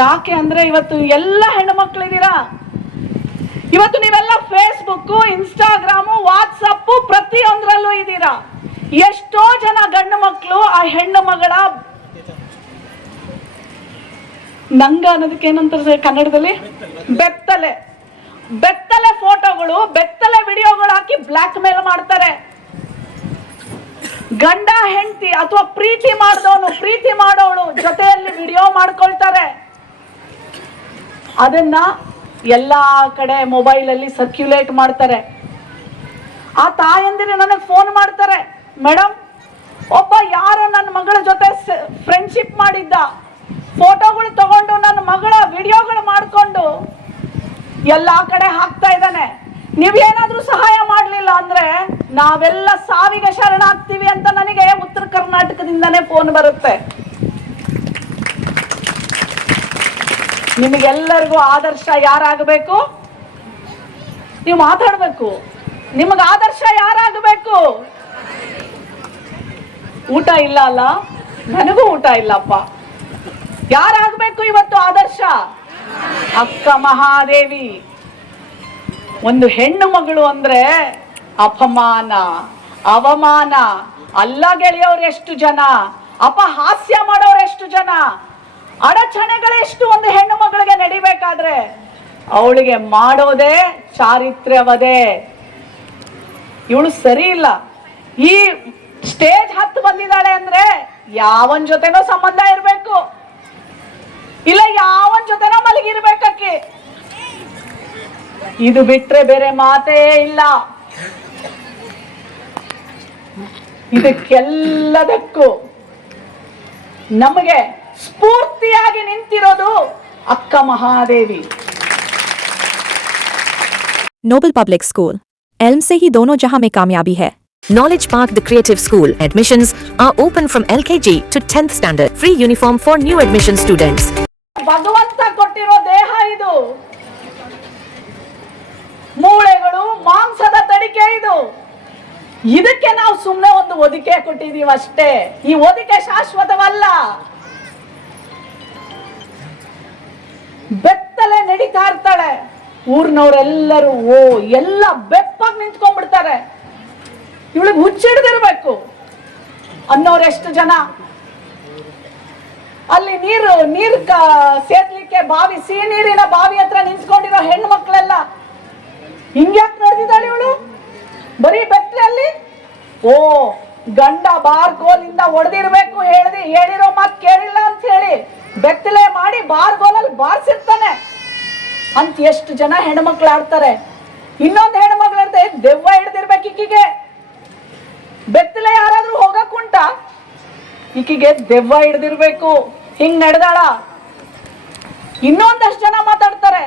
ಯಾಕೆ ಅಂದ್ರೆ ಇವತ್ತು ಎಲ್ಲ ಹೆಣ್ಣು ಮಕ್ಕಳಿದ್ದೀರಾ, ಇವತ್ತು ನೀವೆಲ್ಲ ಫೇಸ್ಬುಕ್, ಇನ್ಸ್ಟಾಗ್ರಾಮು, ವಾಟ್ಸಪ್ ಪ್ರತಿಯೊಂದರಲ್ಲೂ ಇದ್ದೀರಾ. ಎಷ್ಟೋ ಜನ ಗಂಡು ಮಕ್ಕಳು ಆ ಹೆಣ್ಣು ಮಗಳ ನಂಗ ಅನ್ನೋದಕ್ಕೆ ಏನಂತಾರೆ ಕನ್ನಡದಲ್ಲಿ, ಬೆತ್ತಲೆ ಬೆತ್ತಲೆ ಫೋಟೋಗಳು, ಬೆತ್ತಲೆ ವಿಡಿಯೋಗಳು ಹಾಕಿ ಬ್ಲಾಕ್ ಮೇಲ್ ಮಾಡ್ತಾರೆ. ಗಂಡ ಹೆಂಡತಿ ಅಥವಾ ಪ್ರೀತಿ ಮಾಡಿದವನು ಪ್ರೀತಿ ಮಾಡೋಳು ಜೊತೆಯಲ್ಲಿ ವಿಡಿಯೋ ಮಾಡ್ಕೊಳ್ತಾರೆ. ಅದನ್ನ ಎಲ್ಲಾ ಕಡೆ ಮೊಬೈಲ್ ಅಲ್ಲಿ ಸರ್ಕ್ಯುಲೇಟ್ ಮಾಡ್ತಾರೆ. ಆ ತಾಯಂದಿರು ನನಗೆ ಫೋನ್ ಮಾಡ್ತಾರೆ, ಮೇಡಮ್ ಒಬ್ಬ ಯಾರೋ ನನ್ನ ಮಗಳ ಜೊತೆ ಫ್ರೆಂಡ್ಶಿಪ್ ಮಾಡಿದ್ದ, ಫೋಟೋಗಳು ತಗೊಂಡು ನನ್ನ ಮಗಳ ವಿಡಿಯೋಗಳು ಮಾಡಿಕೊಂಡು ಎಲ್ಲಾ ಕಡೆ ಹಾಕ್ತಾ ಇದ್ದಾನೆ. ನೀವೇನಾದ್ರೂ ಸಹಾಯ ಮಾಡಲಿಲ್ಲ ಅಂದ್ರೆ ನಾವೆಲ್ಲ ಸಾವಿಗೆ ಶರಣಾಗ್ತೀವಿ ಅಂತ ನನಗೆ ಉತ್ತರ ಕರ್ನಾಟಕದಿಂದನೇ ಫೋನ್ ಬರುತ್ತೆ. ನಿಮಗೆಲ್ಲರಿಗೂ ಆದರ್ಶ ಯಾರಾಗಬೇಕು? ನೀವು ಮಾತಾಡ್ಬೇಕು. ನಿಮಗೆ ಆದರ್ಶ ಯಾರಾಗಬೇಕು? ಊಟ ಇಲ್ಲ ಅಲ್ಲ, ನನಗೂ ಊಟ ಇಲ್ಲಪ್ಪ. ಯಾರಾಗಬೇಕು ಇವತ್ತು ಆದರ್ಶ? ಅಕ್ಕ ಮಹಾದೇವಿ. ಒಂದು ಹೆಣ್ಣು ಮಗಳು ಅಂದ್ರೆ ಅಪಮಾನ, ಅವಮಾನ ಅಲ್ಲ ಗೆಳೆಯೋರು ಎಷ್ಟು ಜನ, ಅಪಹಾಸ್ಯ ಮಾಡೋರು ಎಷ್ಟು ಜನ, ಅಡಚಣೆಗಳೆಷ್ಟು ಒಂದು ಹೆಣ್ಣು ಮಗಳಿಗೆ ನಡಿಬೇಕಾದ್ರೆ ಅವಳಿಗೆ ಮಾಡೋದೇ ಚಾರಿತ್ರ್ಯವದೇ. ಇವಳು ಸರಿ ಇಲ್ಲ, ಈ ಸ್ಟೇಜ್ ಹತ್ತು ಬಂದಿದ್ದಾಳೆ ಅಂದ್ರೆ ಯಾವನ್ ಜೊತೆನೋ ಸಂಬಂಧ ಇರ್ಬೇಕು, ಇಲ್ಲ ಯಾವನ್ ಜೊತೆನೋ ಮಲಗಿರ್ಬೇಕಕ್ಕೆ. ಇದು ಬಿಟ್ರೆ ಬೇರೆ ಮಾತೇ ಇಲ್ಲ. ಇದಕ್ಕೆಲ್ಲದಕ್ಕೂ ನಮಗೆ ಸ್ಫೂರ್ತಿಯಾಗಿ ನಿಂತಿರೋದು Akka Mahadevi. Noble public school एल्म से ही दोनों जहां में कामयाबी है. Knowledge Park the Creative School admissions are open from LKG to 10th standard. Free uniform for new admission students. ಭಗವಂತ ಕೊಟ್ಟಿರೋ ದೇಹ ಇದು, ಮೂಳೆಗಳು, ಮಾಂಸದ ತಡಿಕೆ ಇದು. ಇದಕ್ಕೆ ನಾವು ಸುಮ್ಮನೆ ಒಂದು ಒದಿಕೆ ಕೊಟ್ಟಿದೀವಿ ಅಷ್ಟೇ. ಈ ಒದಿಕೆ ಶಾಶ್ವತವಲ್ಲ. ಬೆತ್ತಲೆ ನಡೀತಾ ಇರ್ತಾಳೆ, ಊರ್ನವರೆಲ್ಲರೂ ಎಲ್ಲ ಬೆಪ್ಪಾಗಿ ನಿಂತ್ಕೊಂಡ್ಬಿಡ್ತಾರೆ. ಇವಳಿಗೆ ಹುಚ್ಚಿಡ್ದಿರ್ಬೇಕು ಅನ್ನೋರು ಎಷ್ಟು ಜನ. ಅಲ್ಲಿ ನೀರು ಸೇರ್ಲಿಕ್ಕೆ ಬಾವಿ, ಸಿಹಿ ನೀರಿನ ಬಾವಿ ಹತ್ರ ನಿಂತ್ಕೊಂಡಿರೋ ಹೆಣ್ಣು ಮಕ್ಕಳೆಲ್ಲ ಹಿಂಗ್ಯಾಕೆ ನಡೆದಿದ್ದಾಳೆ ಇವಳು? ಬರೀ ಬೆತ್ತಲೆಯಲ್ಲಿ ಗಂಡ ಬಾರ್ಗೋಲಿಂದ ಹೊಡೆದಿರ್ಬೇಕು, ಹೇಳಿರೋ ಮಾತು ಕೇಳಿಲ್ಲ ಅಂತ ಹೇಳಿ ಬೆತ್ತಲೆ ಮಾಡಿ ಬಾರ್ಗೋಲಲ್ಲಿ ಬಾರಿಸಿರ್ತಾನೆ ಅಂತ ಎಷ್ಟು ಜನ ಹೆಣ್ಮಕ್ಳು ಆಡ್ತಾರೆ. ಇನ್ನೊಂದು ಹೆಣ್ಮಕ್ಳು ಇರ್ತಾರೆ, ದೆವ್ವ ಹಿಡ್ದಿರ್ಬೇಕು ಈಕಿಗೆ. ಬೆತ್ತಲೆ ಯಾರಾದ್ರೂ ಹೋಗಕ್ಕುಂಟ, ಈಕಿಗೆ ದೆವ್ವ ಹಿಡ್ದಿರ್ಬೇಕು, ಹಿಂಗ್ ನಡೆದಾಳ. ಇನ್ನೊಂದಷ್ಟು ಜನ ಮಾತಾಡ್ತಾರೆ,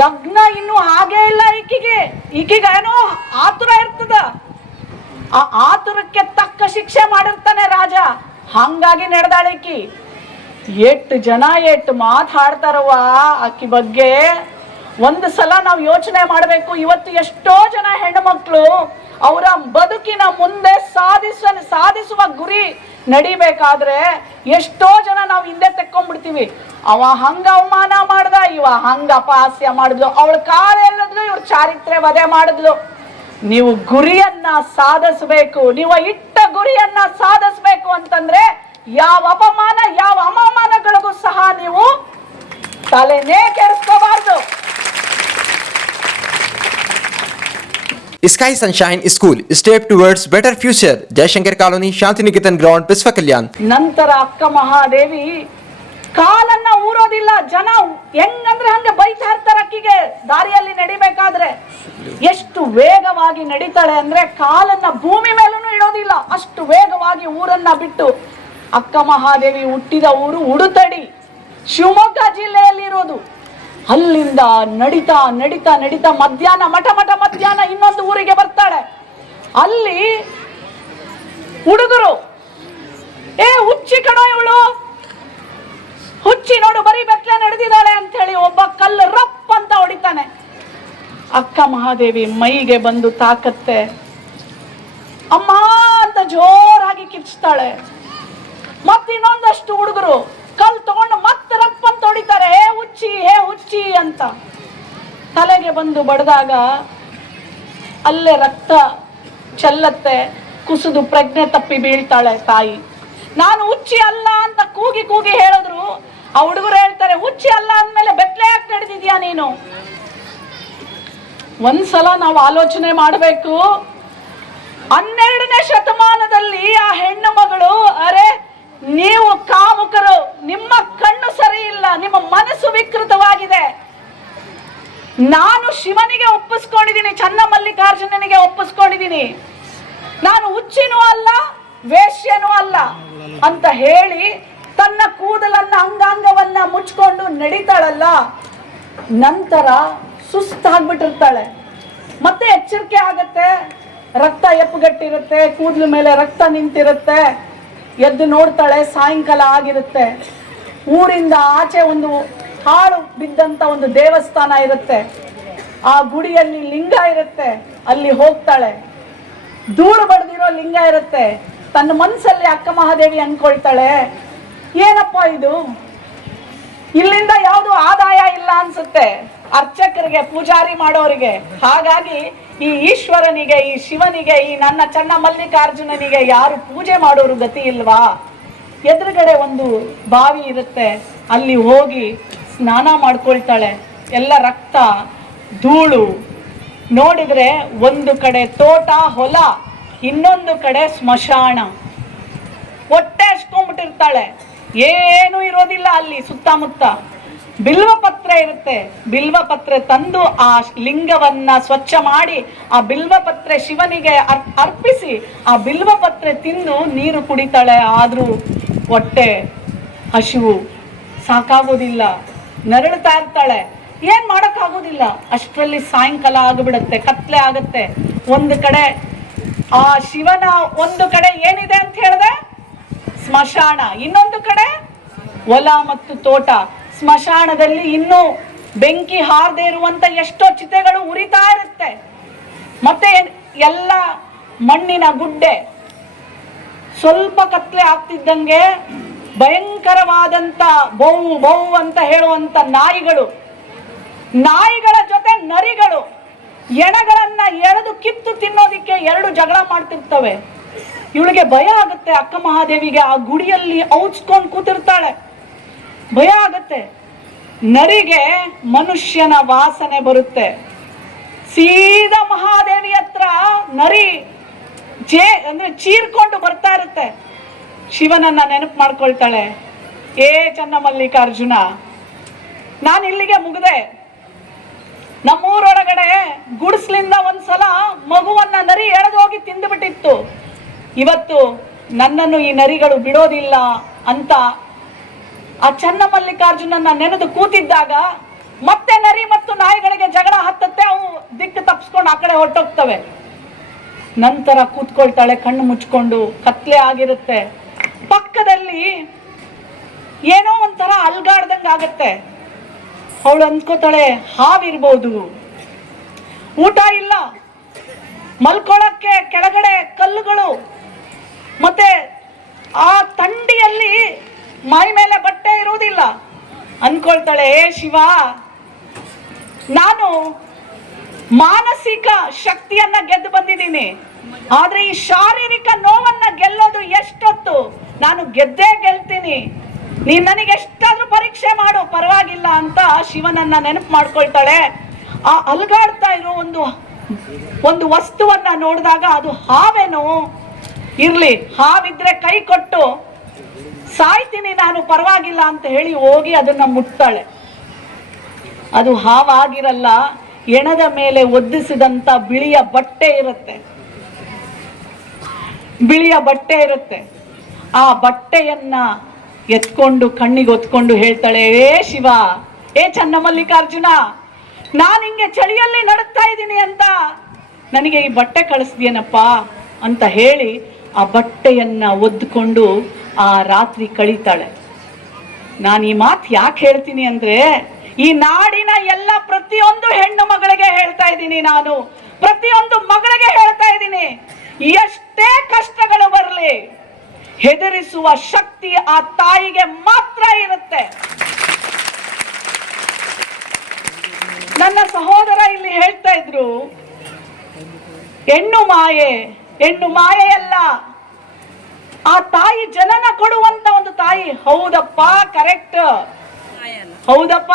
ಲಗ್ನ ಇನ್ನು ಹಾಗೇ ಇಲ್ಲ ಈಕಿಗೆ ಏನೋ ಆತುರ ಇರ್ತದ, ಆ ಆತುರಕ್ಕೆ ತಕ್ಕ ಶಿಕ್ಷೆ ಮಾಡಿರ್ತಾನೆ ರಾಜ, ಹಂಗಾಗಿ ನಡೆದಾಳ ಈಕಿ. ಎಷ್ಟು ಜನ ಎಷ್ಟು ಮಾತಾಡ್ತಾರವ ಆಕಿ ಬಗ್ಗೆ. ಒಂದು ಸಲ ನಾವು ಯೋಚನೆ ಮಾಡಬೇಕು. ಇವತ್ತು ಎಷ್ಟೋ ಜನ ಹೆಣ್ಣು ಮಕ್ಕಳು ಅವರ ಬದುಕಿನ ಮುಂದೆ ಸಾಧಿಸುವ ಗುರಿ ನಡಿಬೇಕಾದ್ರೆ ಎಷ್ಟೋ ಜನ ನಾವು ಹಿಂದೆ ತೆಕ್ಕೊಂಡ್ಬಿಡ್ತೀವಿ. ಅವ ಹಂಗ ಅವಮಾನ ಮಾಡ್ದ, ಇವ ಹಂಗ ಅಪಹಾಸ್ಯ ಮಾಡಿದ್ಲು, ಅವಳ ಕಾಲ ಎಲ್ಲಿದ್ಲು, ಇವ್ರ ಚಾರಿತ್ರ್ಯ ವಧೆ ಮಾಡಿದ್ಲು. ನೀವು ಗುರಿಯನ್ನ ಸಾಧಿಸಬೇಕು, ನೀವು ಇಟ್ಟ ಗುರಿಯನ್ನ ಸಾಧಿಸಬೇಕು ಅಂತಂದ್ರೆ ಯಾವ ಅಪಮಾನ ಯಾವ ಅವಮಾನಗಳಿಗೂ ಸಹ ನೀವು ತಲೆನೇ ಕೆಡಿಸ್ಕೋಬಾರ್ದು. Sky Sunshine School, step towards better future. Jayashankar Colony, Shantiniketan Ground, Pisva Kalyan. ನಂತರ ಅಕ್ಕ ಮಹಾದೇವಿ ಕಾಲನ್ನ ಊರೋದಿಲ್ಲ. ಜನ ಹೆಂಗಂದ್ರೆ ಹಂಗೆ ಬೈತಾ ಇರ್ತಾರೆ ಅಕ್ಕಿಗೆ ದಾರಿಯಲ್ಲಿ ನಡಿಬೇಕಾದ್ರೆ. ಎಷ್ಟು ವೇಗವಾಗಿ ನಡೀತಾಳೆ ಅಂದ್ರೆ ಕಾಲನ್ನ ಭೂಮಿ ಮೇಲೂ ಇಡೋದಿಲ್ಲ, ಅಷ್ಟು ವೇಗವಾಗಿ ಊರನ್ನ ಬಿಟ್ಟು. ಅಕ್ಕ ಮಹಾದೇವಿ ಹುಟ್ಟಿದ ಊರು ಉಡುತಡಿ, ಶಿವಮೊಗ್ಗ ಜಿಲ್ಲೆಯಲ್ಲಿ ಇರೋದು. ಅಲ್ಲಿಂದ ನಡಿತಾ ನಡಿತಾ ನಡಿತಾ ಮಧ್ಯಾಹ್ನ ಇನ್ನೊಂದು ಊರಿಗೆ ಬರ್ತಾಳೆ. ಅಲ್ಲಿ ಹುಡುಗರು ಹುಚ್ಚಿ ಕಣೋ ಇವಳು, ಹುಚ್ಚಿ ನೋಡು ಬರೀ ಬೆತ್ತಲೆ ನಡೆದಿದ್ದಾಳೆ ಅಂತ ಹೇಳಿ ಒಬ್ಬ ಕಲ್ಲು ರಪ್ ಅಂತ ಹೊಡಿತಾನೆ. ಅಕ್ಕ ಮಹಾದೇವಿ ಮೈಗೆ ಬಂದು ತಾಕತ್ತೆ, ಅಮ್ಮ ಅಂತ ಜೋರಾಗಿ ಕಿರ್ಚ್ತಾಳೆ. ಮತ್ತಿನ್ನೊಂದಷ್ಟು ಹುಡುಗರು ಕಲ್ ತಗೊಂಡು ಮತ್ತೆ ರಪ್ ಅಂತ ಅಂತ ತಲೆಗೆ ಬಂದು ಬಡ್ದಾಗ ಅಲ್ಲೇ ರಕ್ತ ಚೆಲ್ಲತ್ತೆ, ಕುಸಿದು ಪ್ರಜ್ಞೆ ತಪ್ಪಿ ಬೀಳ್ತಾಳೆ ತಾಯಿ. ನಾನು ಹುಚ್ಚಿ ಅಲ್ಲ ಅಂತ ಕೂಗಿ ಕೂಗಿ ಹೇಳಿದ್ರು ಆ ಹುಡುಗರು ಹೇಳ್ತಾರೆ, ಹುಚ್ಚಿ ಅಲ್ಲ ಅಂದ್ಮೇಲೆ ಬೆತ್ತಲೆ ಯಾಕೆ ನಡೆದಿದ್ಯಾ ನೀನು? ಒಂದ್ಸಲ ನಾವು ಆಲೋಚನೆ ಮಾಡಬೇಕು. 12ನೇ ಶತಮಾನದಲ್ಲಿ ಆ ಹೆಣ್ಣು ಮಗಳು, ಅರೆ ನೀವು ಕಾಮುಕರು, ನಿಮ್ಮ ಕಣ್ಣು ಸರಿ ಇಲ್ಲ, ನಿಮ್ಮ ಮನಸ್ಸು ವಿಕೃತವಾಗಿದೆ. ನಾನು ಶಿವನಿಗೆ ಒಪ್ಪಿಸ್ಕೊಂಡಿದ್ದೀನಿ, ಚನ್ನಮಲ್ಲಿಕಾರ್ಜುನನಿಗೆ ಒಪ್ಪಿಸ್ಕೊಂಡಿದ್ದೀನಿ, ನಾನು ಹುಚ್ಚಿನೂ ಅಲ್ಲ ವೇಶ್ಯನೂ ಅಲ್ಲ ಅಂತ ಹೇಳಿ ತನ್ನ ಕೂದಲನ್ನ ಅಂಗಾಂಗವನ್ನ ಮುಚ್ಕೊಂಡು ನಡೀತಾಳಲ್ಲ, ನಂತರ ಸುಸ್ತಾಗ್ಬಿಟ್ಟಿರ್ತಾಳೆ. ಮತ್ತೆ ಎಚ್ಚರಿಕೆ ಆಗತ್ತೆ, ರಕ್ತ ಎಪ್ಪುಗಟ್ಟಿರುತ್ತೆ, ಕೂದಲು ಮೇಲೆ ರಕ್ತ ನಿಂತಿರುತ್ತೆ. ಎದ್ದು ನೋಡ್ತಾಳೆ, ಸಾಯಂಕಾಲ ಆಗಿರುತ್ತೆ. ಊರಿಂದ ಆಚೆ ಒಂದು ಹಾಳು ಬಿದ್ದಂತ ಒಂದು ದೇವಸ್ಥಾನ ಇರುತ್ತೆ, ಆ ಗುಡಿಯಲ್ಲಿ ಲಿಂಗ ಇರುತ್ತೆ, ಅಲ್ಲಿ ಹೋಗ್ತಾಳೆ. ಧೂಳು ಬಡ್ದಿರೋ ಲಿಂಗ ಇರುತ್ತೆ. ತನ್ನ ಮನಸ್ಸಲ್ಲಿ ಅಕ್ಕ ಮಹಾದೇವಿ ಅನ್ಕೊಳ್ತಾಳೆ, ಏನಪ್ಪ ಇದು, ಇಲ್ಲಿಂದ ಯಾವುದು ಆದಾಯ ಇಲ್ಲ ಅನ್ಸುತ್ತೆ ಅರ್ಚಕರಿಗೆ, ಪೂಜಾರಿ ಮಾಡೋರಿಗೆ. ಹಾಗಾಗಿ ಈ ಈಶ್ವರನಿಗೆ, ಈ ಶಿವನಿಗೆ, ಈ ನನ್ನ ಚನ್ನಮಲ್ಲಿಕಾರ್ಜುನನಿಗೆ ಯಾರು ಪೂಜೆ ಮಾಡೋರು ಗತಿ ಇಲ್ವಾ? ಎದುರುಗಡೆ ಒಂದು ಬಾವಿ ಇರುತ್ತೆ, ಅಲ್ಲಿ ಹೋಗಿ ಸ್ನಾನ ಮಾಡ್ಕೊಳ್ತಾಳೆ. ಎಲ್ಲ ರಕ್ತ ಧೂಳು. ನೋಡಿದ್ರೆ ಒಂದು ಕಡೆ ತೋಟ ಹೊಲ, ಇನ್ನೊಂದು ಕಡೆ ಸ್ಮಶಾನ. ಹೊಟ್ಟೆ ಹಚ್ಕೊಂಡ್ಬಿಟ್ಟಿರ್ತಾಳೆ, ಏನೂ ಇರೋದಿಲ್ಲ ಅಲ್ಲಿ ಸುತ್ತಮುತ್ತ. ಬಿಲ್ವ ಪತ್ರೆ ಇರುತ್ತೆ, ಬಿಲ್ವ ಪತ್ರೆ ತಂದು ಆ ಲಿಂಗವನ್ನ ಸ್ವಚ್ಛ ಮಾಡಿ ಆ ಬಿಲ್ವ ಪತ್ರೆ ಶಿವನಿಗೆ ಅರ್ಪಿಸಿ ಆ ಬಿಲ್ವ ಪತ್ರೆ ತಿಂದು ನೀರು ಕುಡಿತಾಳೆ. ಆದ್ರೂ ಹೊಟ್ಟೆ ಹಸಿವು ಸಾಕಾಗೋದಿಲ್ಲ, ನರಳ್ತಾ ಇರ್ತಾಳೆ, ಏನ್ ಮಾಡೋಕ್ಕಾಗೋದಿಲ್ಲ. ಅಷ್ಟರಲ್ಲಿ ಸಾಯಂಕಾಲ ಆಗಿಬಿಡುತ್ತೆ, ಕತ್ಲೆ ಆಗುತ್ತೆ. ಒಂದು ಕಡೆ ಆ ಶಿವನ ಒಂದು ಕಡೆ ಏನಿದೆ ಅಂತ ಹೇಳಿದೆ ಸ್ಮಶಾನ, ಇನ್ನೊಂದು ಕಡೆ ಹೊಲ ಮತ್ತು ತೋಟ. ಸ್ಮಶಾನದಲ್ಲಿ ಇನ್ನೂ ಬೆಂಕಿ ಹಾರದೆ ಇರುವಂತ ಎಷ್ಟೋ ಚಿತೆಗಳು ಉರಿತಾ ಇರುತ್ತೆ. ಮತ್ತೆ ಎಲ್ಲ ಮಣ್ಣಿನ ಗುಡ್ಡೆ. ಸ್ವಲ್ಪ ಕತ್ಲೆ ಆಗ್ತಿದ್ದಂಗೆ ಭಯಂಕರವಾದಂತ ಬಹು ಬಹು ಅಂತ ಹೇಳುವಂತ ನಾಯಿಗಳ ಜೊತೆ ನರಿಗಳು ಎಣಗಳನ್ನ ಎಳೆದು ಕಿತ್ತು ತಿನ್ನೋದಿಕ್ಕೆ ಎರಡು ಜಗಳ ಮಾಡ್ತಿರ್ತವೆ. ಇವಳಿಗೆ ಭಯ ಆಗುತ್ತೆ, ಅಕ್ಕ ಮಹಾದೇವಿಗೆ. ಆ ಗುಡಿಯಲ್ಲಿ ಔಚ್ಕೊಂಡು ಕೂತಿರ್ತಾಳೆ, ಭಯ ಆಗತ್ತೆ. ನರಿಗೆ ಮನುಷ್ಯನ ವಾಸನೆ ಬರುತ್ತೆ. ಸೀದಾ ಮಹಾದೇವಿ ಹತ್ರ ನರಿ ಅಂದ್ರೆ ಚೀರ್ಕೊಂಡು ಬರ್ತಾ ಇರುತ್ತೆ. ಶಿವನನ್ನ ನೆನಪು ಮಾಡ್ಕೊಳ್ತಾಳೆ, ಏ ಚನ್ನಮಲ್ಲಿಕಾರ್ಜುನ, ನಾನು ಇಲ್ಲಿಗೆ ಮುಗ್ದೆ. ನಮ್ಮೂರೊಳಗಡೆ ಗುಡಿಸ್ಲಿಂದ ಒಂದ್ಸಲ ಮಗುವನ್ನ ನರಿ ಎಳೆದು ಹೋಗಿ ತಿಂದುಬಿಟ್ಟಿತ್ತು. ಇವತ್ತು ನನ್ನನ್ನು ಈ ನರಿಗಳು ಬಿಡೋದಿಲ್ಲ ಅಂತ ಆ ಚನ್ನಮಲ್ಲಿಕಾರ್ಜುನನ್ನ ನೆನೆದು ಕೂತಿದ್ದಾಗ ಮತ್ತೆ ನರಿ ಮತ್ತು ನಾಯಿಗಳಿಗೆ ಜಗಳ ಹತ್ತತ್ತೆ. ಅವು ದಿಕ್ಕು ತಪ್ಪಿಸ್ಕೊಂಡು ಆ ಕಡೆ ಹೊರಟೋಗ್ತವೆ. ನಂತರ ಕೂತ್ಕೊಳ್ತಾಳೆ ಕಣ್ಣು ಮುಚ್ಕೊಂಡು, ಕತ್ಲೆ ಆಗಿರುತ್ತೆ. ಪಕ್ಕದಲ್ಲಿ ಏನೋ ಒಂಥರ ಅಲ್ಗಾಡ್ದಂಗೆ ಆಗತ್ತೆ. ಅವಳು ಅಂದ್ಕೋತಾಳೆ, ಹಾವಿರ್ಬೋದು. ಊಟ ಇಲ್ಲ, ಮಲ್ಕೊಳಕ್ಕೆ ಕೆಳಗಡೆ ಕಲ್ಲುಗಳು, ಮತ್ತೆ ಆ ಥಂಡಿಯಲ್ಲಿ ಮೈ ಮೇಲೆ ಬಟ್ಟೆ ಇರುವುದಿಲ್ಲ. ಅನ್ಕೊಳ್ತಾಳೆ, ಏ ಶಿವ, ನಾನು ಮಾನಸಿಕ ಶಕ್ತಿಯನ್ನ ಗೆದ್ದು ಬಂದಿದ್ದೀನಿ, ಆದ್ರೆ ಈ ಶಾರೀರಿಕ ನೋವನ್ನ ಗೆಲ್ಲೋದು ಎಷ್ಟೊತ್ತು? ನಾನು ಗೆದ್ದೇ ಗೆಲ್ತೀನಿ, ನೀನ್ ನನಗೆ ಎಷ್ಟಾದ್ರೂ ಪರೀಕ್ಷೆ ಮಾಡು, ಪರವಾಗಿಲ್ಲ ಅಂತ ಶಿವನನ್ನ ನೆನಪು ಮಾಡ್ಕೊಳ್ತಾಳೆ. ಆ ಅಲ್ಗಾಡ್ತಾ ಇರೋ ಒಂದು ವಸ್ತುವನ್ನ ನೋಡಿದಾಗ ಅದು ಹಾವೇನೋ, ಇರ್ಲಿ, ಹಾವಿದ್ರೆ ಕೈ ಕೊಟ್ಟು ಸಾಯ್ತೀನಿ ನಾನು, ಪರವಾಗಿಲ್ಲ ಅಂತ ಹೇಳಿ ಹೋಗಿ ಅದನ್ನ ಮುಟ್ತಾಳೆ. ಅದು ಹಾವಾಗಿರಲ್ಲ, ಎಣದ ಮೇಲೆ ಒದ್ದಿಸಿದಂತ ಬಿಳಿಯ ಬಟ್ಟೆ ಇರುತ್ತೆ. ಆ ಬಟ್ಟೆಯನ್ನ ಎತ್ಕೊಂಡು ಕಣ್ಣಿಗೆ ಒತ್ಕೊಂಡು ಹೇಳ್ತಾಳೆ, ಏ ಶಿವ, ಏ ಚನ್ನಮಲ್ಲಿಕಾರ್ಜುನ, ನಾನು ಹಿಂಗೆ ಚಳಿಯಲ್ಲಿ ನಡುತ್ತಾ ಇದ್ದೀನಿ ಅಂತ ನನಗೆ ಈ ಬಟ್ಟೆ ಕಳಿಸ್ದೇನಪ್ಪ ಅಂತ ಹೇಳಿ ಆ ಬಟ್ಟೆಯನ್ನ ಒದ್ಕೊಂಡು ಆ ರಾತ್ರಿ ಕಳೀತಾಳೆ. ನಾನು ಈ ಮಾತು ಯಾಕೆ ಹೇಳ್ತೀನಿ ಅಂದ್ರೆ, ಈ ನಾಡಿನ ಎಲ್ಲ ಪ್ರತಿಯೊಂದು ಹೆಣ್ಣು ಮಗಳಿಗೆ ಹೇಳ್ತಾ ಇದ್ದೀನಿ, ನಾನು ಪ್ರತಿಯೊಂದು ಮಗಳಿಗೆ ಹೇಳ್ತಾ ಇದ್ದೀನಿ, ಎಷ್ಟೇ ಕಷ್ಟಗಳು ಬರಲಿ, ಹೆದರಿಸುವ ಶಕ್ತಿ ಆ ತಾಯಿಗೆ ಮಾತ್ರ ಇರುತ್ತೆ. ಹೆಣ್ಣು ಮಾಯೆ, ಹೆಣ್ಣು ಮಾಯೆಯಲ್ಲ, ಆ ತಾಯಿ ಜನನ ಕೊಡುವಂತ ಒಂದು ತಾಯಿ. ಹೌದಪ್ಪ, ಕರೆಕ್ಟ್, ಹೌದಪ್ಪ.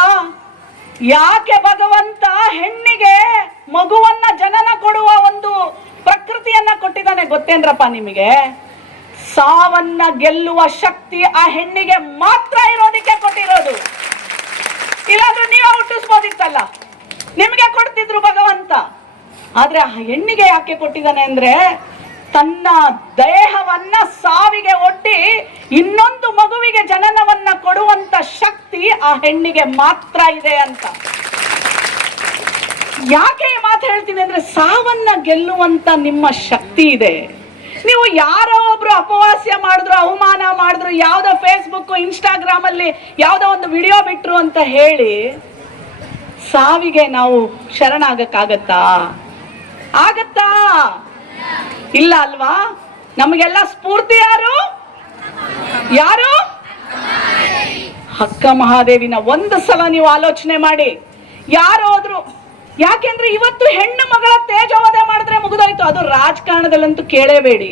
ಯಾಕೆ ಭಗವಂತ ಹೆಣ್ಣಿಗೆ ಮಗುವನ್ನ ಜನನ ಕೊಡುವ ಒಂದು ಪ್ರಕೃತಿಯನ್ನ ಕೊಟ್ಟಿದ್ದಾನೆ ಗೊತ್ತೇನ್ರಪ್ಪ ನಿಮಗೆ? ಸಾವನ್ನ ಗೆಲ್ಲುವ ಶಕ್ತಿ ಆ ಹೆಣ್ಣಿಗೆ ಮಾತ್ರ ಇರೋದಕ್ಕೆ ಕೊಟ್ಟಿರೋದು. ಇಲ್ಲಾಂದ್ರೆ ನೀವೇ ಹುಟ್ಟಿಸ್ಬೋದಿತ್ತಲ್ಲ, ನಿಮಗೆ ಕೊಡ್ತಿದ್ರು ಭಗವಂತ. ಆದ್ರೆ ಆ ಹೆಣ್ಣಿಗೆ ಯಾಕೆ ಕೊಟ್ಟಿದ್ದಾನೆ ಅಂದ್ರೆ, ತನ್ನ ದೇಹವನ್ನ ಸಾವಿಗೆ ಒಡ್ಡಿ ಇನ್ನೊಂದು ಮಗುವಿಗೆ ಜನನವನ್ನ ಕೊಡುವಂತ ಶಕ್ತಿ ಆ ಹೆಣ್ಣಿಗೆ ಮಾತ್ರ ಇದೆ ಅಂತ. ಯಾಕೆ ಈ ಮಾತು ಹೇಳ್ತೀನಿ ಅಂದ್ರೆ, ಸಾವನ್ನ ಗೆಲ್ಲುವಂತ ನಿಮ್ಮ ಶಕ್ತಿ ಇದೆ. ನೀವು ಯಾರೋ ಒಬ್ರು ಅಪವಾಸ್ಯ ಮಾಡಿದ್ರು, ಅವಮಾನ ಮಾಡಿದ್ರು, ಯಾವ್ದೋ ಫೇಸ್ಬುಕ್ ಇನ್ಸ್ಟಾಗ್ರಾಮ್ ಅಲ್ಲಿ ಯಾವ್ದೋ ಒಂದು ವಿಡಿಯೋ ಬಿಟ್ರು ಅಂತ ಹೇಳಿ ಸಾವಿಗೆ ನಾವು ಶರಣಾಗಕ್ಕಾಗತ್ತಾ? ಆಗತ್ತಾ? ಇಲ್ಲ ಅಲ್ವಾ? ನಮಗೆಲ್ಲ ಸ್ಫೂರ್ತಿ ಯಾರು? ಯಾರು? ಅಕ್ಕ ಮಹಾದೇವಿನ ಒಂದು ಸಲ ನೀವು ಆಲೋಚನೆ ಮಾಡಿ. ಯಾರು ಹೋದ್ರು? ಯಾಕೆಂದ್ರೆ ಇವತ್ತು ಹೆಣ್ಣು ಮಗಳ ತೇಜೋವಧೆ ಮಾಡಿದ್ರೆ ಮುಗಿದೋಯ್ತು. ಅದು ರಾಜಕಾರಣದಲ್ಲಂತೂ ಕೇಳೇಬೇಡಿ.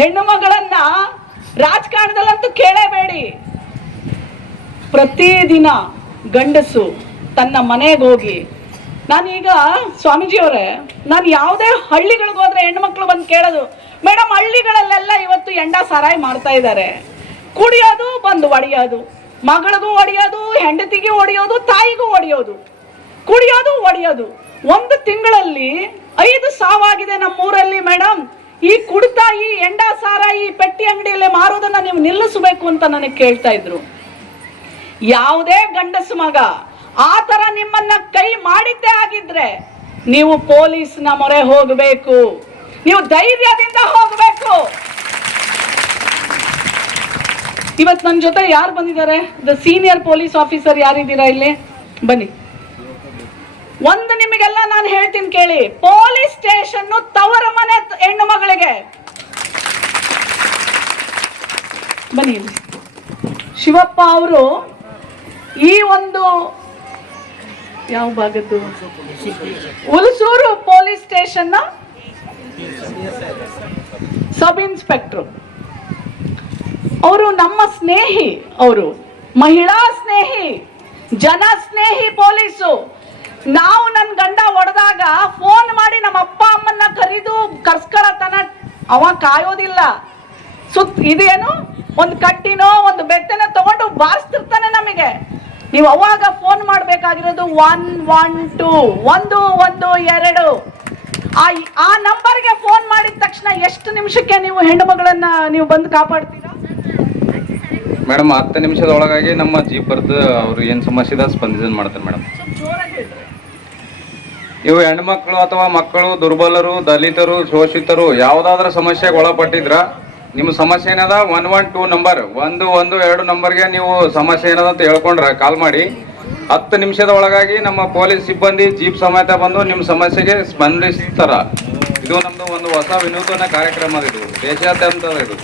ಹೆಣ್ಣು ಮಗಳನ್ನ ರಾಜಕಾರಣದಲ್ಲಂತೂ ಕೇಳೇಬೇಡಿ. ಪ್ರತಿದಿನ ಗಂಡಸು ತನ್ನ ಮನೆಗೆ ಹೋಗಿ, ನಾನೀಗ ಸ್ವಾಮೀಜಿಯವರೇ, ನಾನು ಯಾವುದೇ ಹಳ್ಳಿಗಳಿಗೆ ಹೋದ್ರೆ ಹೆಣ್ಮಕ್ಳು ಬಂದು ಕೇಳೋದು, ಮೇಡಮ್ ಹಳ್ಳಿಗಳಲ್ಲೆಲ್ಲ ಇವತ್ತು ಎಂಡ ಸಾರಾಯಿ ಮಾಡ್ತಾ ಇದ್ದಾರೆ, ಕುಡಿಯೋದು ಬಂದು ಒಡೆಯೋದು, ಮಗಳಿಗೂ ಹೊಡೆಯೋದು, ಹೆಂಡತಿಗೆ ಹೊಡೆಯೋದು, ತಾಯಿಗೂ ಹೊಡೆಯೋದು, ಕುಡಿಯೋದು ಒಡೆಯೋದು. ಒಂದು ತಿಂಗಳಲ್ಲಿ 5 ಸಾವಾಗಿದೆ ನಮ್ಮೂರಲ್ಲಿ ಮೇಡಮ್. ಈ ಕುಡ್ತಾ ಈ ಎಂಡ ಸಾರಾಯಿ ಪೆಟ್ಟಿ ಅಂಗಡಿಯಲ್ಲೇ ಮಾರೋದನ್ನ ನೀವು ನಿಲ್ಲಿಸಬೇಕು ಅಂತ ನನಗೆ ಕೇಳ್ತಾ ಇದ್ರು. ಯಾವುದೇ ಗಂಡಸು ಮಗ ಆ ತರ ನಿಮ್ಮನ್ನ ಕೈ ಮಾಡಿದ್ದೇ ಆಗಿದ್ರೆ ನೀವು ಪೊಲೀಸ್ನ ಮೊರೆ ಹೋಗಬೇಕು, ನೀವು ಧೈರ್ಯದಿಂದ ಹೋಗಬೇಕು. ಇವತ್ತು ನನ್ನ ಜೊತೆ ಯಾರು ಬಂದಿದ್ದಾರೆ? ದ ಸೀನಿಯರ್ ಪೊಲೀಸ್ ಆಫೀಸರ್ ಯಾರಿದ್ದೀರಾ ಇಲ್ಲಿ? ಬನ್ನಿ. ಒಂದು ನಿಮಗೆಲ್ಲ ನಾನು ಹೇಳ್ತೀನಿ ಕೇಳಿ, ಪೊಲೀಸ್ ಸ್ಟೇಷನ್ ತವರ ಮನೆ ಹೆಣ್ಣು ಮಗಳಿಗೆ. ಬನ್ನಿ. ಶಿವಪ್ಪ ಅವರು ಈ ಒಂದು ಯಾವ ಭಾಗದ್ದು? Hulasuru police station sub inspector. ಅವರು ನಮ್ಮ ಸ್ನೇಹಿ, ಅವರು ಮಹಿಳಾ ಸ್ನೇಹಿ, ಜನ ಸ್ನೇಹಿ ಪೊಲೀಸು. ನಾವು ನನ್ನ ಗಂಡ ಹೊಡೆದಾಗ ಫೋನ್ ಮಾಡಿ ನಮ್ಮ ಅಪ್ಪ ಅಮ್ಮನ್ನ ಕರ್ಸ್ಕೊಳತನ ಅವ ಕಾಯೋದಿಲ್ಲ. ಇದೇನು ಒಂದು ಕಟ್ಟಿನೋ ಒಂದು ಬೆತ್ತನೋ ತಗೊಂಡು ಬಾರಿಸ್ತಿರ್ತಾನೆ ನಮಗೆ. ನೀವು ಅವಾಗ ಫೋನ್ ಮಾಡಬೇಕಾಗಿರೋದು 112 112. ಆ ನಂಬರ್ಗೆ ಫೋನ್ ಮಾಡಿದ ತಕ್ಷಣ ಎಷ್ಟು ನಿಮಿಷಕ್ಕೆ ನೀವು ಹೆಣ್ಣು ಮಗಳನ್ನ ನೀವು ಬಂದು ಕಾಪಾಡ್ತೀರಾ ಮೇಡಮ್? 10 ನಿಮಿಷದ ಒಳಗಾಗಿ ನಮ್ಮ ಜೀಪ್ ಬರ್ದು ಅವ್ರು ಏನು ಸಮಸ್ಯೆ ಇದೆ ಸ್ಪಂದನೆ ಮಾಡ್ತಾರೆ ಮೇಡಮ್. ಇವು ಹೆಣ್ಮಕ್ಳು ಅಥವಾ ಮಕ್ಕಳು, ದುರ್ಬಲರು, ದಲಿತರು, ಶೋಷಿತರು ಯಾವುದಾದ್ರೂ ಸಮಸ್ಯೆಗೆ ಒಳಪಟ್ಟಿದ್ರ ನಿಮ್ಮ ಸಮಸ್ಯೆ ಏನದ 112 ನಂಬರ್ 112 ನಂಬರ್ಗೆ ನೀವು ಸಮಸ್ಯೆ ಏನದ ಅಂತ ಹೇಳ್ಕೊಂಡ್ರೆ ಕಾಲ್ ಮಾಡಿ 10 ನಿಮಿಷದ ಒಳಗಾಗಿ ನಮ್ಮ ಪೊಲೀಸ್ ಸಿಬ್ಬಂದಿ ಜೀಪ್ ಸಮೇತ ಬಂದು ನಿಮ್ಮ ಸಮಸ್ಯೆಗೆ ಸ್ಪಂದಿಸ್ತಾರ. ಇದು ನಮ್ದು ಒಂದು ಹೊಸ ವಿನೂತನ ಕಾರ್ಯಕ್ರಮ. ಇದು ದೇಶಾದ್ಯಂತ ಇದು.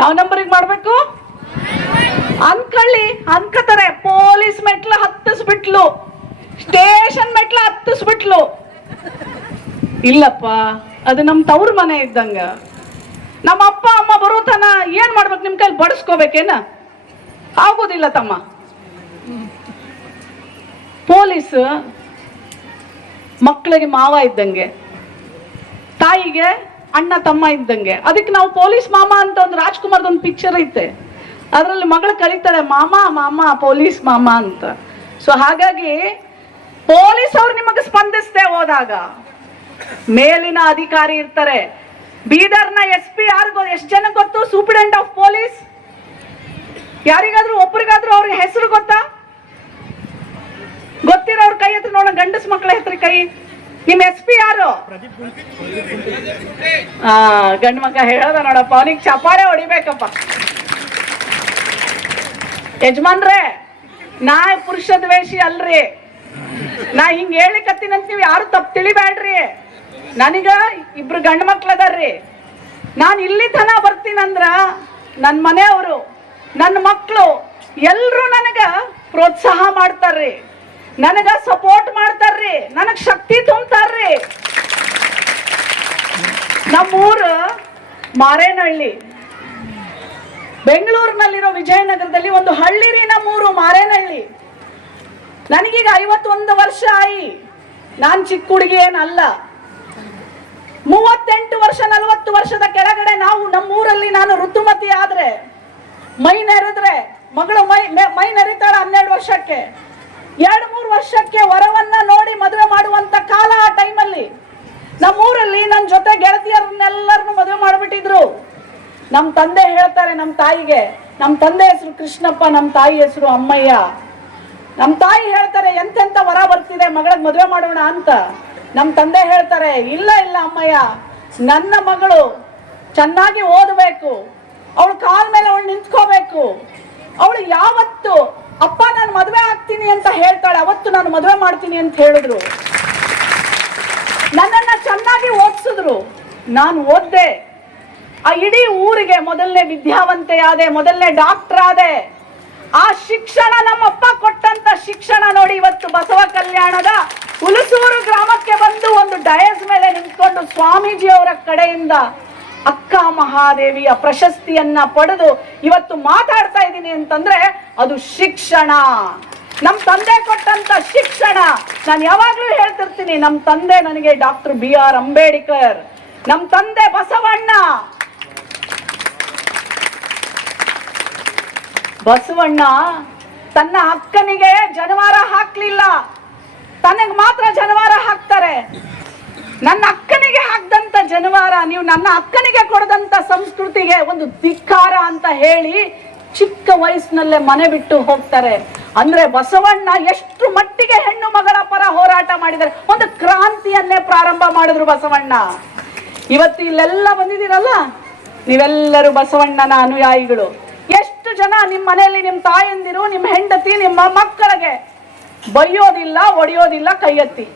ಯಾವ ನಂಬರಿಗೆ ಮಾಡಬೇಕು ಅನ್ಕೊಳ್ಳಿ. ಅನ್ಕೋತಾರೆ ಪೊಲೀಸ್ ಮೆಟ್ಲು ಹತ್ತಿಸ್ಬಿಟ್ಲು, ಸ್ಟೇಷನ್ ಮೆಟ್ಲು ಹತ್ತಿಸ್ಬಿಟ್ಲು. ಇಲ್ಲಪ್ಪ, ಅದು ನಮ್ಮ ತವ್ರ ಮನೆ ಇದ್ದಂಗ. ನಮ್ಮ ಅಪ್ಪ ಅಮ್ಮ ಬರೋತನ ಏನ್ ಮಾಡ್ಬೇಕು? ನಿಮ್ ಕೈಲಿ ಬಡಿಸ್ಕೋಬೇಕೇನ? ಆಗೋದಿಲ್ಲ ತಮ್ಮ. ಪೊಲೀಸ್ ಮಕ್ಕಳಿಗೆ ಮಾವ ಇದ್ದಂಗೆ, ತಾಯಿಗೆ ಅಣ್ಣ ತಮ್ಮ ಇದ್ದಂಗೆ. ಅದಕ್ಕೆ ನಾವು ಪೊಲೀಸ್ ಮಾಮ ಅಂತ ಒಂದು ರಾಜ್ಕುಮಾರ್ದ ಒಂದು ಪಿಕ್ಚರ್ ಐತೆ, ಅದರಲ್ಲಿ ಮಗಳು ಕರೀತಾಳೆ ಮಾಮ ಮಾಮ ಪೊಲೀಸ್ ಮಾಮ ಅಂತ. ಸೊ ಹಾಗಾಗಿ ಪೊಲೀಸ್ ಅವ್ರು ನಿಮಗೆ ಸ್ಪಂದಿಸದೆ ಹೋದಾಗ ಮೇಲಿನ ಅಧಿಕಾರಿ ಇರ್ತಾರೆ. ಬೀದರ್ನ SP ಯಾರಿಗೋ ಎಷ್ಟು ಜನ ಗೊತ್ತು? Superintendent of police. ಯಾರಿಗಾದ್ರೂ ಒಬ್ರಿಗಾದ್ರೂ ಅವ್ರಿಗೆ ಹೆಸರು ಗೊತ್ತಾ? ಗೊತ್ತಿರೋರ್ ಕೈ ಹತ್ರ ನೋಡೋಣ, ಗಂಡಸ್ ಮಕ್ಕಳ ಹೆಸರು ಕೈ. ನಿಮ್ SP ಯಾರು? ಗಂಡ ಮಗ ಹೇಳೋದ ನೋಡಪ್ಪ, ಅವನಿಗೆ ಚಪಾಳೆ ಹೊಡಿಬೇಕಪ್ಪ. ಯಜಮಾನ್ರೇ, ನಾ ಪುರುಷ ದ್ವೇಷಿ ಅಲ್ರಿ. ನಾ ಹಿಂಗ್ ಹೇಳಿಕತ್ತೀನಂತ ನೀವು ಯಾರು ತಪ್ಪು ತಿಳಿಬೇಡ್ರಿ. ನನಗ 2 ಗಂಡು ಮಕ್ಳದಾರ್ರಿ. ನಾನು ಇಲ್ಲಿ ತನ ಬರ್ತೀನಂದ್ರ ನನ್ನ ಮನೆಯವರು, ನನ್ನ ಮಕ್ಕಳು ಎಲ್ರು ನನಗ ಪ್ರೋತ್ಸಾಹ ಮಾಡ್ತಾರ್ರಿ. ನನಗ ಸಪೋರ್ಟ್ ಮಾಡ್ತಾರ್ರಿ, ನನಗ್ ಶಕ್ತಿ ತುಂಬ್ತಾರ್ರಿ. ನಮ್ಮೂರು ಮಾರೇನಹಳ್ಳಿ, ಬೆಂಗಳೂರಿನಲ್ಲಿರೋ ವಿಜಯನಗರದಲ್ಲಿ ಒಂದು ಹಳ್ಳಿ ರೀ ನಮ್ಮೂರು ಮಾರೇನಹಳ್ಳಿ. ನನಗೀಗ 51 ವರ್ಷ ಆಯಿ. ನಾನ್ ಚಿಕ್ಕ ಹುಡುಗಿ ಏನಲ್ಲ. 38 ವರ್ಷ 40 ವರ್ಷದ ಕೆಳಗಡೆ ನಾವು ನಮ್ಮೂರಲ್ಲಿ ನಾನು ಋತುಮತಿ ಆದ್ರೆ, ಮೈ ನೆರೆದ್ರೆ, ಮಗಳು ಮೈ ನೆರಿತಾಳ 12 ವರ್ಷಕ್ಕೆ, 2-3 ವರ್ಷಕ್ಕೆ ವರವನ್ನ ನೋಡಿ ಮದುವೆ ಮಾಡುವಂತ ಕಾಲ. ಆ ಟೈಮಲ್ಲಿ ನಮ್ಮೂರಲ್ಲಿ ನನ್ನ ಜೊತೆ ಗೆಳತಿಯರನ್ನೆಲ್ಲರನ್ನು ಮದುವೆ ಮಾಡಿಬಿಟ್ಟಿದ್ರು. ನಮ್ಮ ತಂದೆ ಹೇಳ್ತಾರೆ ನಮ್ಮ ತಾಯಿಗೆ, ನಮ್ಮ ತಂದೆ ಹೆಸರು ಕೃಷ್ಣಪ್ಪ, ನಮ್ಮ ತಾಯಿ ಹೆಸರು ಅಮ್ಮಯ್ಯ. ನಮ್ಮ ತಾಯಿ ಹೇಳ್ತಾರೆ ಎಂತೆಂತ ವರ ಬರ್ತಿದೆ ಮಗಳಿಗೆ ಮದುವೆ ಮಾಡೋಣ ಅಂತ. ನಮ್ಮ ತಂದೆ ಹೇಳ್ತಾರೆ ಇಲ್ಲ ಇಲ್ಲ ಅಮ್ಮಯ್ಯ, ನನ್ನ ಮಗಳು ಚೆನ್ನಾಗಿ ಓದಬೇಕು, ಅವಳು ಕಾಲ ಮೇಲೆ ಅವಳು ನಿಂತ್ಕೋಬೇಕು, ಅವಳು ಯಾವತ್ತು ಅಪ್ಪ ನಾನು ಮದುವೆ ಆಗ್ತೀನಿ ಅಂತ ಹೇಳ್ತಾಳೆ ಅವತ್ತು ನಾನು ಮದುವೆ ಮಾಡ್ತೀನಿ ಅಂತ ಹೇಳಿದ್ರು. ನನ್ನನ್ನ ಚೆನ್ನಾಗಿ ಓದಿಸಿದ್ರು, ನಾನು ಓದ್ದೆ. ಆ ಇಡೀ ಊರಿಗೆ ಮೊದಲನೇ ವಿದ್ಯಾವಂತೆ ಆದೆ, ಮೊದಲನೇ ಡಾಕ್ಟರ್ ಆದೆ. ಆ ಶಿಕ್ಷಣ ನಮ್ಮಪ್ಪ ಕೊಟ್ಟಂತ ಶಿಕ್ಷಣ ನೋಡಿ ಇವತ್ತು ಬಸವ ಕಲ್ಯಾಣದ ಹುಲಸೂರು ಗ್ರಾಮಕ್ಕೆ ಬಂದು ಒಂದು ಡಯಸ್ ಮೇಲೆ ನಿಂತ್ಕೊಂಡು ಸ್ವಾಮೀಜಿಯವರ ಕಡೆಯಿಂದ ಅಕ್ಕ ಮಹಾದೇವಿಯ ಪ್ರಶಸ್ತಿಯನ್ನ ಪಡೆದು ಇವತ್ತು ಮಾತಾಡ್ತಾ ಇದ್ದೀನಿ ಅಂತಂದ್ರೆ ಅದು ಶಿಕ್ಷಣ, ನಮ್ ತಂದೆ ಕೊಟ್ಟಂತ ಶಿಕ್ಷಣ. ನಾನು ಯಾವಾಗ್ಲೂ ಹೇಳ್ತಿರ್ತೀನಿ, ನಮ್ ತಂದೆ ನನಗೆ ಡಾಕ್ಟರ್ BR ಅಂಬೇಡ್ಕರ್, ನಮ್ ತಂದೆ ಬಸವಣ್ಣ. ಬಸವಣ್ಣ ತನ್ನ ಅಕ್ಕನಿಗೆ ಜನವಾರ ಹಾಕ್ಲಿಲ್ಲ, ತನಗ್ ಮಾತ್ರ ಜನವಾರ ಹಾಕ್ತಾರೆ. ನನ್ನ ಅಕ್ಕನಿಗೆ ಹಾಕ್ದಂತ ಜನವಾರ ನೀವು ನನ್ನ ಅಕ್ಕನಿಗೆ ಕೊಡದಂತ ಸಂಸ್ಕೃತಿಗೆ ಒಂದು ಧಿಕ್ಕಾರ ಅಂತ ಹೇಳಿ ಚಿಕ್ಕ ವಯಸ್ಸಿನಲ್ಲೇ ಮನೆ ಬಿಟ್ಟು ಹೋಗ್ತಾರೆ. ಅಂದ್ರೆ ಬಸವಣ್ಣ ಎಷ್ಟು ಮಟ್ಟಿಗೆ ಹೆಣ್ಣು ಮಗಳ ಪರ ಹೋರಾಟ ಮಾಡಿದ್ದಾರೆ, ಒಂದು ಕ್ರಾಂತಿಯನ್ನೇ ಪ್ರಾರಂಭ ಮಾಡಿದ್ರು ಬಸವಣ್ಣ. ಇವತ್ತು ಇಲ್ಲೆಲ್ಲ ಬಂದಿದ್ದೀರಲ್ಲ, ನೀವೆಲ್ಲರೂ ಬಸವಣ್ಣನ ಅನುಯಾಯಿಗಳು. ಎಷ್ಟು ಜನ ನಿಮ್ಮ ಮನೆಯಲ್ಲಿ ನಿಮ್ಮ ತಾಯಂದಿರು, ನಿಮ್ಮ ಹೆಂಡತಿ, ನಿಮ್ಮ ಮಕ್ಕಳಿಗೆ ಬೈಯೋದಿಲ್ಲ, ಒಡೆಯೋದಿಲ್ಲ, ಕೈ ಎತ್ತಿ.